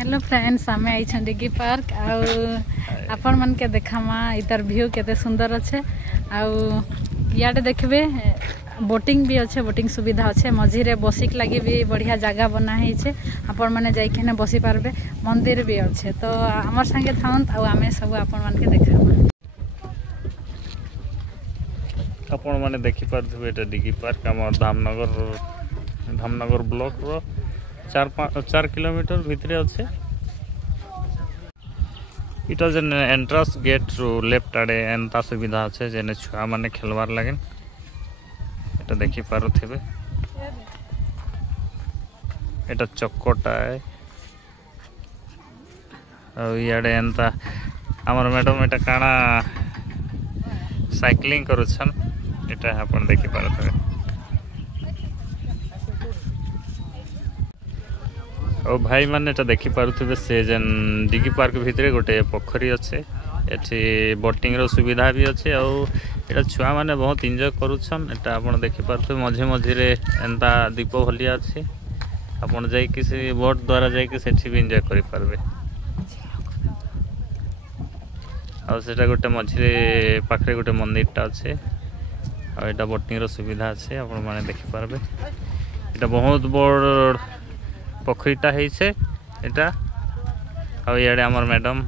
hello friends आम आई डिगी park आपण मन के देखामा इधर व्यू केते सुंदर अच्छे आड़े देखबे बोटिंग भी अच्छे बोटिंग सुविधा अच्छे मझी रे बसिक लगी भी बढ़िया जगह बना है आपण मैंने जाइए बसी पारबे मंदिर भी अच्छे तो आमर संगे थाउंत आमे सब आपण मन के देखामा आपण माने देखि पारथबे एटा डिगी पार्क हमर धामनगर ब्लॉक रो 4 किलोमीटर भितरे अच्छे इटा जेन एंट्रांस गेट रो लेफ्ट आड़े एंता सुविधा अच्छे जेने छुआ माने खेलवार लगे एटा देखि पारुथिबे एटा चक्कोटा है इे एंता आमर मैडम एटा काना साइक्लिंग करुछन एटा आपण देखि पारुथिबे और भाई माने एटा देखि पारुथिबे से जेन डिगी पार्क भितरे गोटे पोखरी अच्छे एठी बोटिंग रो सुविधा भी अच्छे और एटा छुआ माने बहुत एंजॉय करुछन एटा आपण देखि पारुथिबे मझे मझे रे एंता दीप भलिया अच्छे आपण जाई किसी बोट द्वारा जाई कि सेठी भी एंजॉय करि पारबे और सेटा गोटे मझे पाखरे गोटे मंदिरटा अच्छे और एटा बोटिंग रो सुविधा अच्छे आपण माने देखि पारबे एटा बहुत बड़ पोखरीटा है एटा इे आमर मैडम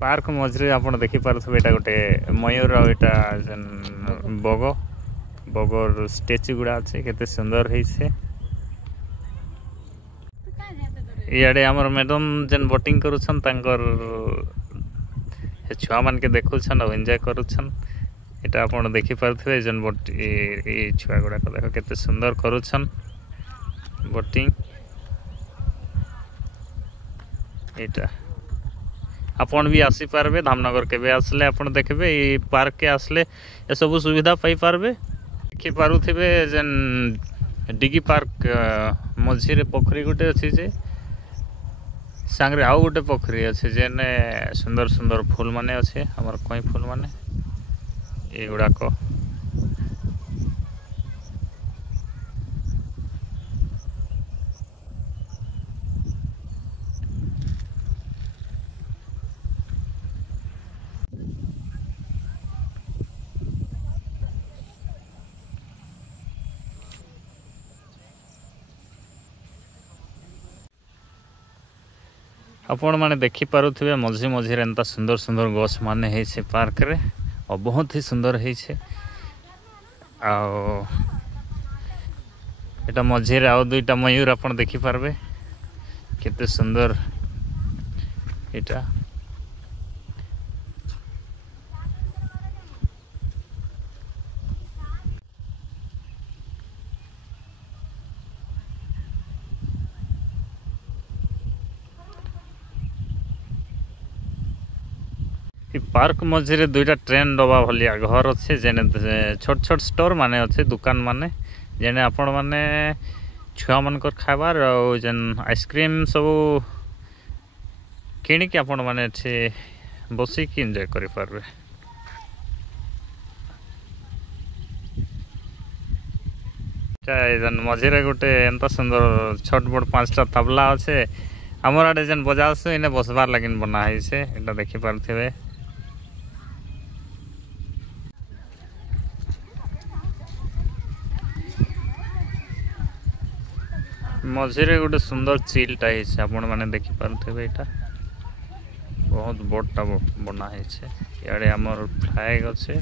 पार्क मझे आप देखि पारुथिबे एटा गोटे मयूर और एटा बगर स्टेच्यू गुड़ा अच्छे केते सुंदर है इे आमर मैडम जेन बोटिंग करुछन तांकर छुआ मान के देखुछन और एंजॉय करुछन एटा आपण देखि पारुथिबे जेन बोट ए छुआ गुड़ा को देखो केते सुंदर करुछन बोटिंग एटा आपण भी आसी पारबे धामनगर केबे आसले आपण देखबे ई पार्क के आसले ए सब सुविधा पाई पारबे देखि पारुथिबे जेन डिगी पार्क मझी रे पोखरी गुटे अछि जे सांगरे आउ गुटे पोखरी अछि जेने सुंदर सुंदर फूल माने अछि हमर कोई फूल माने ए गुडा को आपण माने देखि पारुथिबे मझी मझी एंता सुंदर सुंदर गछ माने है छे पार्क रे और बहुत ही सुंदर है छे एटा मझी रे आउ दुईटा मयूर आपण देखि पारबे केते सुंदर एटा पार्क मझे दुईटा ट्रेन डबा भलिया घर अच्छे जेने छोट छोट स्टोर माने अच्छे दुकान माने जेने आपण माने छुआ मानकर खाबार और जेन आइसक्रीम सब किणी कि आपण माने बसी कि एंजॉय करि पारबे जेन मझे रे गोटे एंता सुंदर छोट बड़ 5टा तबला अच्छे हमर आडे जेन बजासु इने बसबार लागिन बना है से एटा देखि पारथिबे मझे गोटे सुंदर चिलटा है आपण माने देखि पारुथिबे एटा बहुत बड़टा बना है इे आमर फ्लैग अच्छे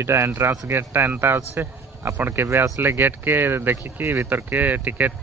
इटा एंट्रांस गेटटा एंता अच्छे आपण केबे आसले गेट के देखिकी भीतर के टिकेट